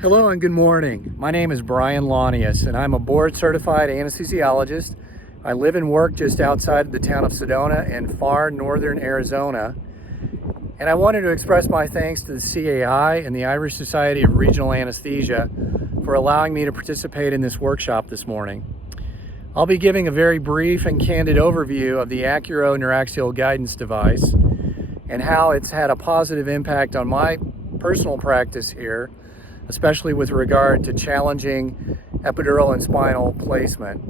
Hello and good morning. My name is Brian Launius and I'm a board certified anesthesiologist. I live and work just outside the town of Sedona in far northern Arizona. And I wanted to express my thanks to the CAI and the Irish Society of Regional Anesthesia for allowing me to participate in this workshop this morning. I'll be giving a very brief and candid overview of the Accuro neuraxial guidance device and how it's had a positive impact on my personal practice here, especially with regard to challenging epidural and spinal placement.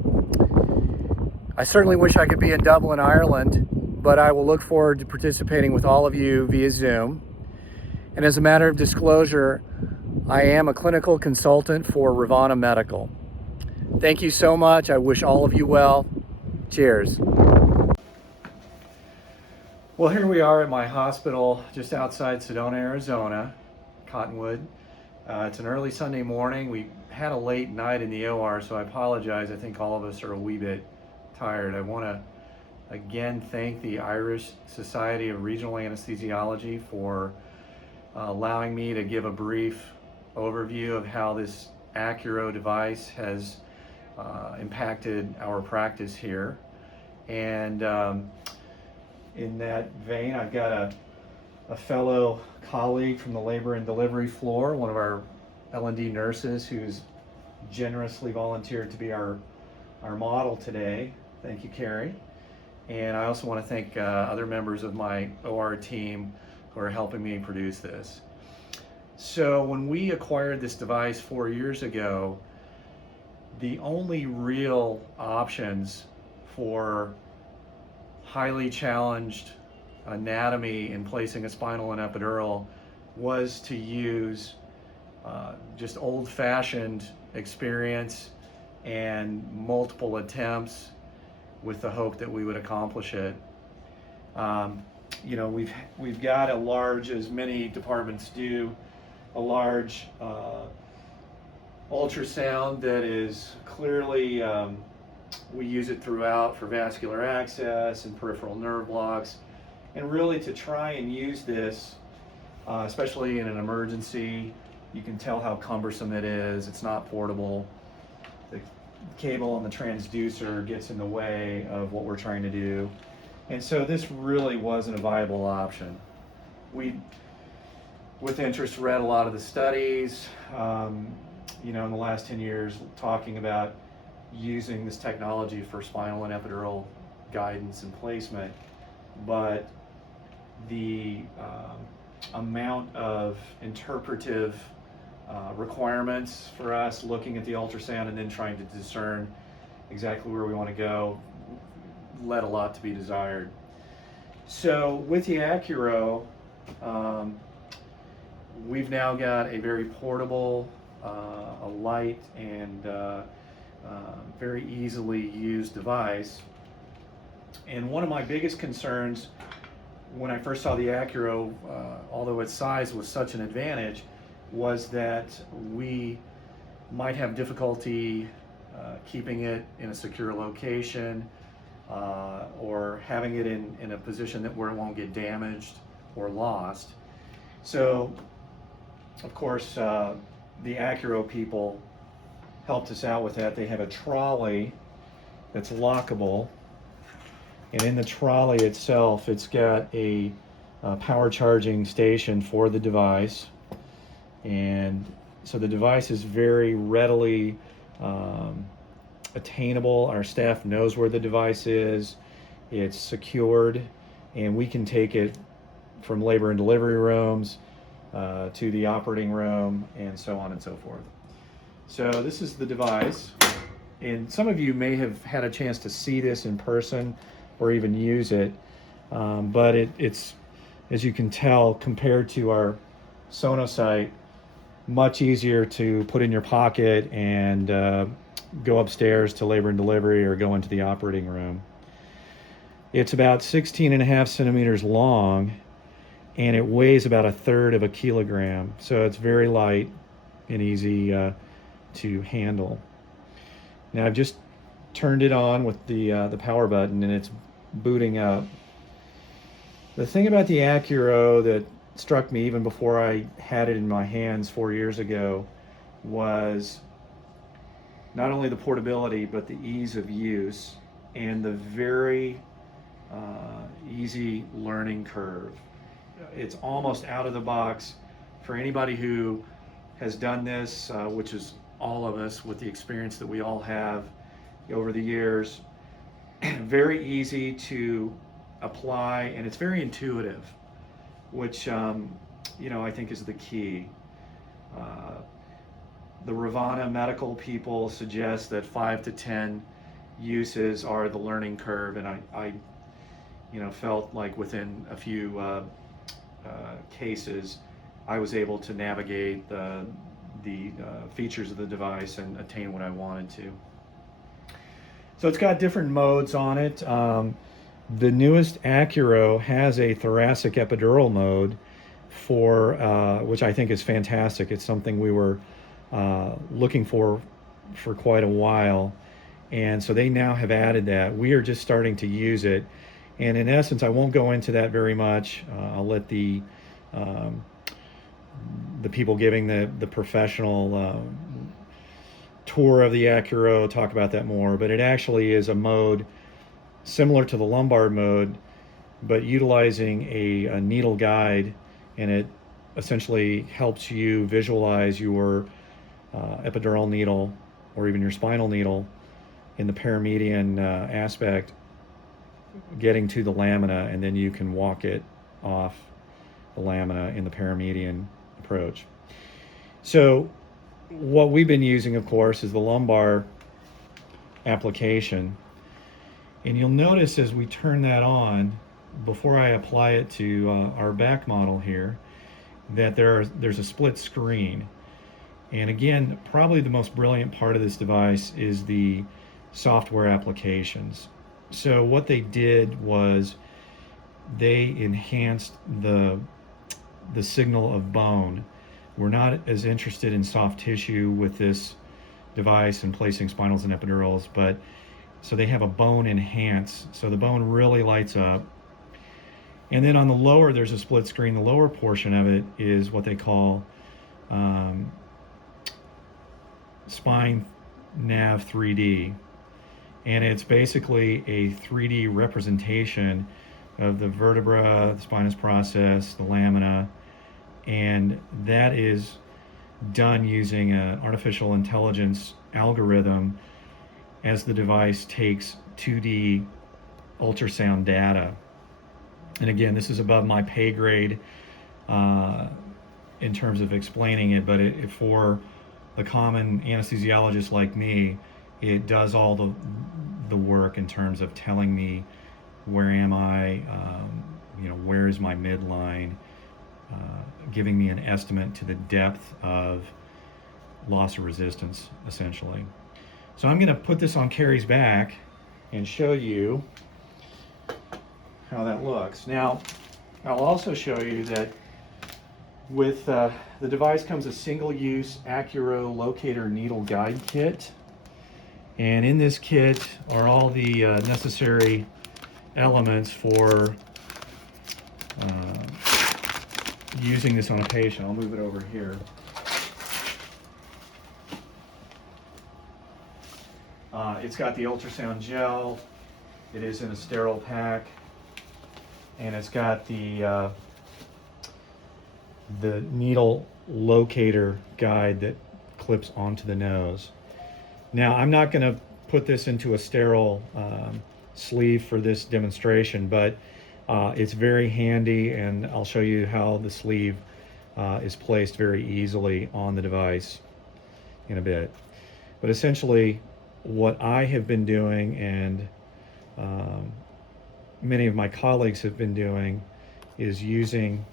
I certainly wish I could be in Dublin, Ireland, but I will look forward to participating with all of you via Zoom. And as a matter of disclosure, I am a clinical consultant for RIVANNA Medical. Thank you so much. I wish all of you well. Cheers. Well, here we are at my hospital just outside Sedona, Arizona, Cottonwood. It's an early Sunday morning. We had a late night in the OR, so I apologize. I think all of us are a wee bit tired. I want to again thank the Irish Society of Regional Anesthesiology for allowing me to give a brief overview of how this Accuro device has impacted our practice here. And in that vein, I've got a fellow colleague from the labor and delivery floor, one of our L&D nurses who's generously volunteered to be our model today. Thank you, Carrie. And I also want to thank other members of my OR team who are helping me produce this. So when we acquired this device 4 years ago, the only real options for highly challenged anatomy in placing a spinal and epidural was to use just old-fashioned experience and multiple attempts with the hope that we would accomplish it. You know, we've got a large, as many departments do, a large ultrasound that is clearly, we use it throughout for vascular access and peripheral nerve blocks. And really to try and use this, especially in an emergency, you can tell how cumbersome it is. It's not portable. The cable on the transducer gets in the way of what we're trying to do. And so this really wasn't a viable option. We, with interest, read a lot of the studies, you know, in the last 10 years, talking about using this technology for spinal and epidural guidance and placement. But the amount of interpretive requirements for us looking at the ultrasound and then trying to discern exactly where we want to go led a lot to be desired. So with the Accuro, we've now got a very portable, a light and very easily used device. And one of my biggest concerns when I first saw the Accuro, although its size was such an advantage, was that we might have difficulty keeping it in a secure location or having it in a position where it won't get damaged or lost. So, of course, the Accuro people helped us out with that. They have a trolley that's lockable. And in the trolley itself, it's got a power charging station for the device. And so the device is very readily attainable. Our staff knows where the device is. It's secured, and we can take it from labor and delivery rooms to the operating room and so on and so forth. So this is the device. And some of you may have had a chance to see this in person or even use it, but it's, as you can tell, compared to our Sonosite, much easier to put in your pocket and go upstairs to labor and delivery or go into the operating room. It's about 16.5 centimeters long, and it weighs about 1/3 of a kilogram, so it's very light and easy to handle. Now I've just turned it on with the power button, and it's booting up. The thing about the Accuro that struck me even before I had it in my hands 4 years ago was not only the portability, but the ease of use and the very easy learning curve. It's almost out of the box for anybody who has done this, which is all of us with the experience that we all have over the years. Very easy to apply, and it's very intuitive, which I think is the key. The RIVANNA medical people suggest that 5 to 10 uses are the learning curve, and I felt like within a few cases I was able to navigate the features of the device and attain what I wanted to. So it's got different modes on it. The newest Accuro has a thoracic epidural mode for which I think is fantastic. It's something we were looking for quite a while, and so they now have added that. We are just starting to use it, and in essence, I won't go into that very much. I'll let the people giving the professional tour of the Accuro talk about that more, but it actually is a mode similar to the lumbar mode, but utilizing a needle guide, and it essentially helps you visualize your epidural needle or even your spinal needle in the paramedian aspect, getting to the lamina, and then you can walk it off the lamina in the paramedian approach. So what we've been using, of course, is the lumbar application. And you'll notice as we turn that on, before I apply it to our back model here, that there's a split screen. And again, probably the most brilliant part of this device is the software applications. So what they did was they enhanced the signal of bone. We're not as interested in soft tissue with this device and placing spinals and epidurals, but so they have a bone enhance, so the bone really lights up. And then on the lower, there's a split screen. The lower portion of it is what they call Spine Nav 3D. And it's basically a 3D representation of the vertebra, the spinous process, the lamina, and that is done using an artificial intelligence algorithm as the device takes 2D ultrasound data. And again, this is above my pay grade in terms of explaining it, but for the common anesthesiologist like me, it does all the work in terms of telling me where am I, where is my midline, giving me an estimate to the depth of loss of resistance, essentially. So I'm going to put this on Carrie's back and show you how that looks. Now, I'll also show you that with the device comes a single-use Accuro locator needle guide kit. And in this kit are all the necessary elements for using this on a patient. I'll move it over here. It's got the ultrasound gel. It is in a sterile pack, and it's got the needle locator guide that clips onto the nose. Now, I'm not going to put this into a sterile sleeve for this demonstration, but it's very handy, and I'll show you how the sleeve is placed very easily on the device in a bit. But essentially, what I have been doing, and many of my colleagues have been doing, is using,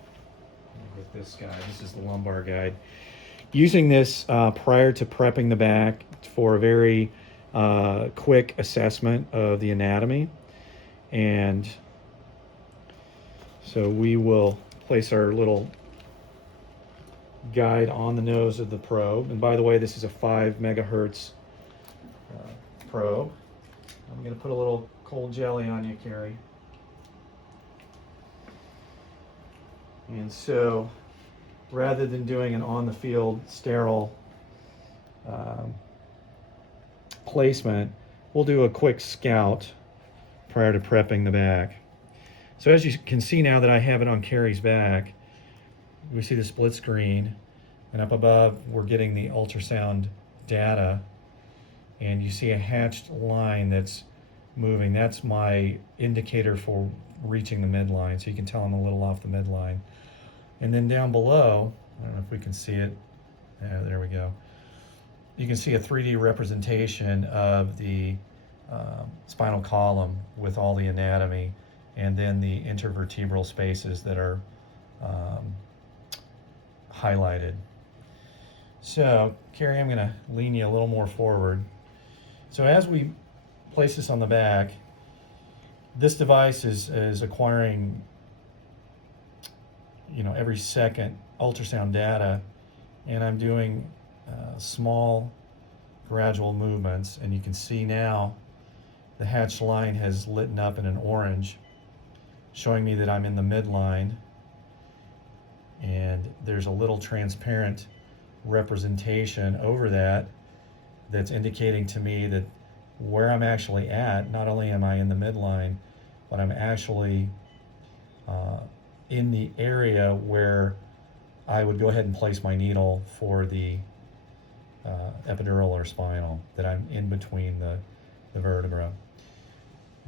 with this guy, this is the lumbar guide, using this prior to prepping the back for a very quick assessment of the anatomy. And so we will place our little guide on the nose of the probe. And by the way, this is a 5 megahertz probe. I'm going to put a little cold jelly on you, Carrie. And so rather than doing an on-the-field sterile placement, we'll do a quick scout prior to prepping the back. So as you can see now that I have it on Carrie's back, we see the split screen, and up above we're getting the ultrasound data, and you see a hatched line that's moving. That's my indicator for reaching the midline, so you can tell I'm a little off the midline. And then down below, I don't know if we can see it. Yeah, there we go. You can see a 3D representation of the spinal column with all the anatomy, and then the intervertebral spaces that are highlighted. So, Carrie, I'm going to lean you a little more forward. So as we place this on the back, this device is acquiring, every second ultrasound data, and I'm doing small gradual movements, and you can see now the hatched line has lit up in an orange, showing me that I'm in the midline, and there's a little transparent representation over that that's indicating to me that where I'm actually at, not only am I in the midline, but I'm actually in the area where I would go ahead and place my needle for the epidural or spinal, that I'm in between the vertebra.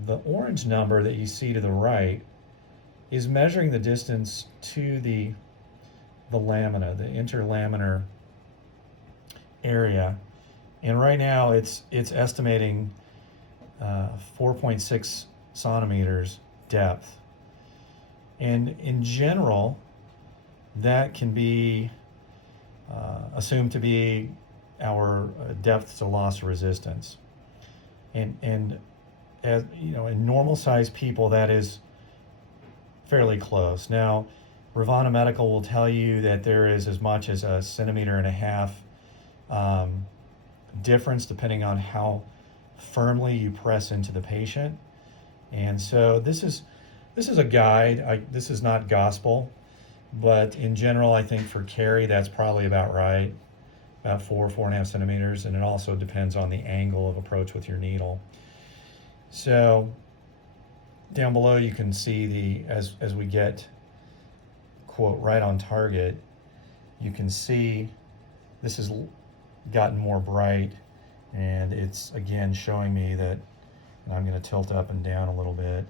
The orange number that you see to the right is measuring the distance to the lamina, the interlaminar area. And right now it's estimating 4.6 centimeters depth. And in general, that can be assumed to be our depth to loss resistance. And as in normal sized people, that is fairly close. Now, RIVANNA Medical will tell you that there is as much as 1.5 centimeters difference depending on how firmly you press into the patient. And so this is a guide. This is not gospel, but in general, I think for Carrie, that's probably about right, about 4.5 centimeters, and it also depends on the angle of approach with your needle. So down below, you can see as we get, quote, right on target, you can see this has gotten more bright, and it's again showing me that, and I'm going to tilt up and down a little bit.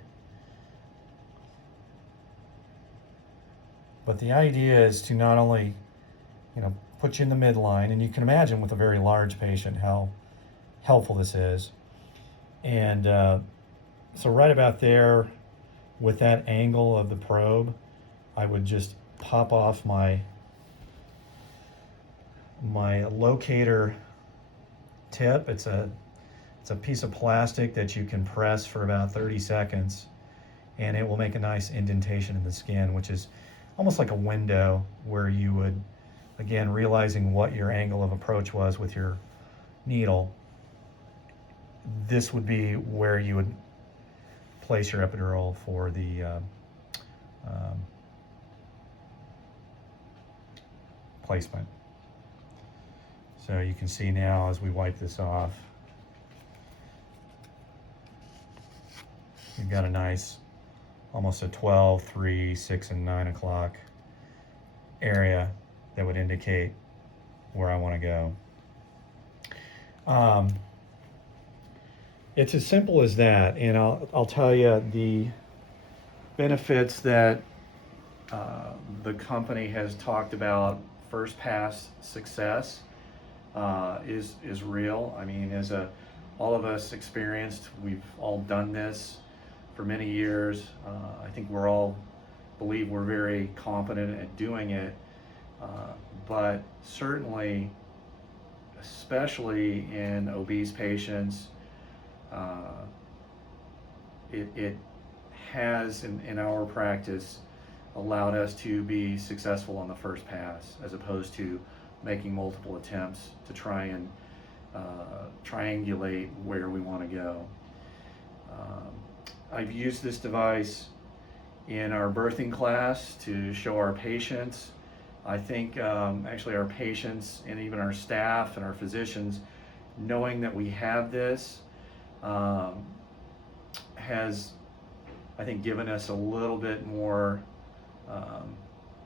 But the idea is to not only, put you in the midline, and you can imagine with a very large patient how helpful this is. And so right about there, with that angle of the probe, I would just pop off my locator tip. It's a piece of plastic that you can press for about 30 seconds, and it will make a nice indentation in the skin, which is almost like a window where you would, again, realizing what your angle of approach was with your needle, this would be where you would place your epidural for the placement. So you can see now as we wipe this off, you've got a nice, almost a 12, 3, 6, and 9 o'clock area that would indicate where I want to go. It's as simple as that, and I'll tell you the benefits that the company has talked about. First pass success is real. I mean, all of us experienced, we've all done this for many years. I think believe we're very competent at doing it, but certainly, especially in obese patients, it has in our practice allowed us to be successful on the first pass, as opposed to making multiple attempts to try and triangulate where we want to go. I've used this device in our birthing class to show our patients I think actually our patients and even our staff and our physicians, knowing that we have this, has, I think, given us a little bit more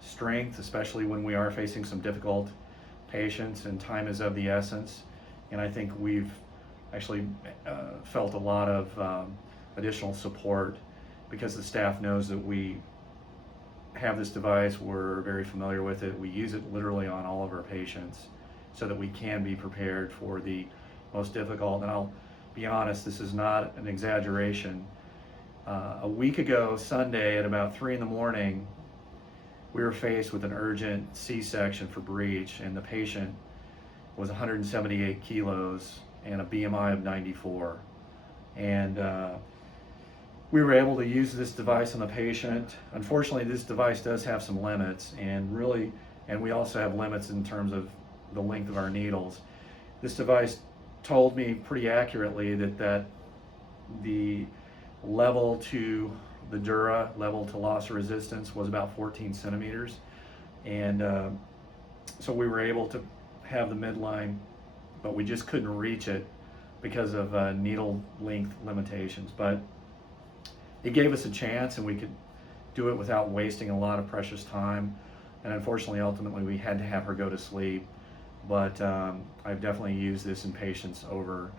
strength, especially when we are facing some difficult patients and time is of the essence. And I think we've actually felt a lot of additional support because the staff knows that we have this device, we're very familiar with it, we use it literally on all of our patients so that we can be prepared for the most difficult. And I'll be honest, this is not an exaggeration. A week ago, Sunday at about 3 in the morning, we were faced with an urgent C-section for breech, and the patient was 178 kilos and a BMI of 94. And we were able to use this device on the patient. Unfortunately, this device does have some limits, and we also have limits in terms of the length of our needles. This device told me pretty accurately that the level to the dura, level to loss of resistance, was about 14 centimeters. And so we were able to have the midline, but we just couldn't reach it because of needle length limitations. But it gave us a chance, and we could do it without wasting a lot of precious time. And unfortunately, ultimately, we had to have her go to sleep. But I've definitely used this in patients over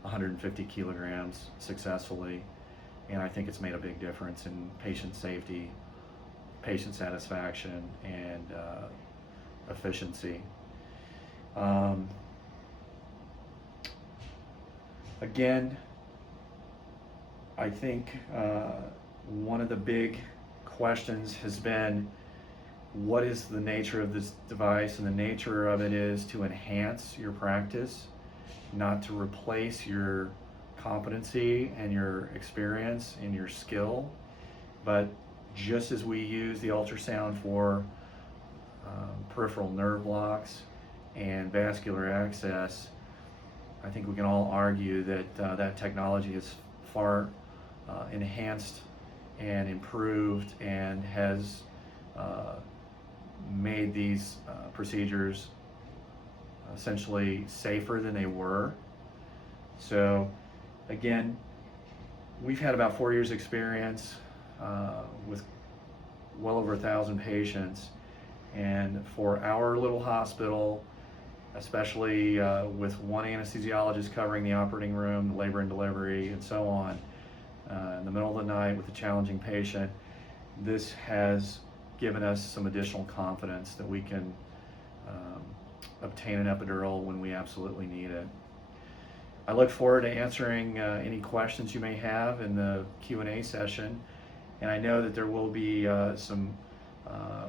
150 kilograms successfully. And I think it's made a big difference in patient safety, patient satisfaction, and efficiency. Again, I think one of the big questions has been, what is the nature of this device? And the nature of it is to enhance your practice, not to replace your competency and your experience and your skill. But just as we use the ultrasound for peripheral nerve blocks and vascular access, I think we can all argue that that technology is far enhanced and improved and has made these procedures essentially safer than they were. So again, we've had about 4 years experience with well over 1,000 patients, and for our little hospital, especially with one anesthesiologist covering the operating room, the labor and delivery, and so on, in the middle of the night with a challenging patient, this has given us some additional confidence that we can obtain an epidural when we absolutely need it. I look forward to answering any questions you may have in the Q&A session, and I know that there will be some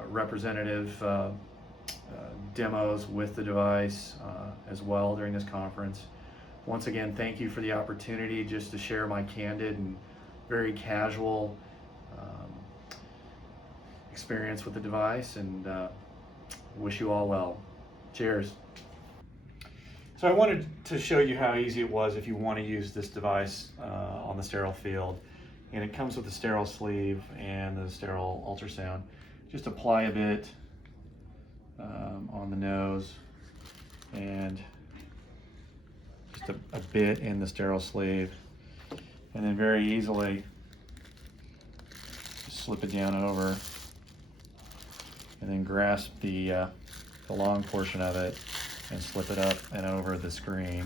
representative demos with the device as well during this conference. Once again, thank you for the opportunity just to share my candid and very casual experience with the device, and wish you all well. Cheers. So I wanted to show you how easy it was if you want to use this device on the sterile field. And it comes with the sterile sleeve and the sterile ultrasound. Just apply a bit on the nose and just a bit in the sterile sleeve. And then very easily just slip it down over and then grasp the long portion of it and slip it up and over the screen.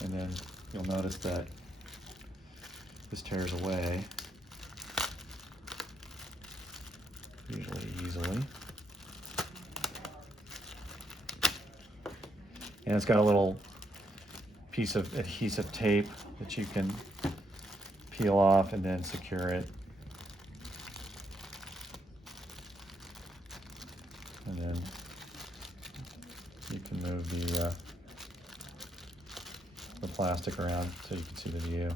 And then you'll notice that this tears away usually easily. And it's got a little piece of adhesive tape that you can peel off and then secure it. And then you can move the plastic around so you can see the view.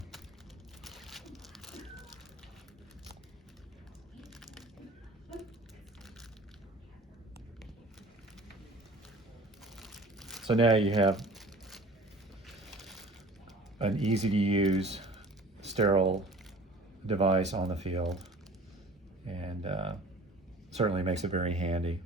So now you have an easy to use sterile device on the field, and certainly makes it very handy.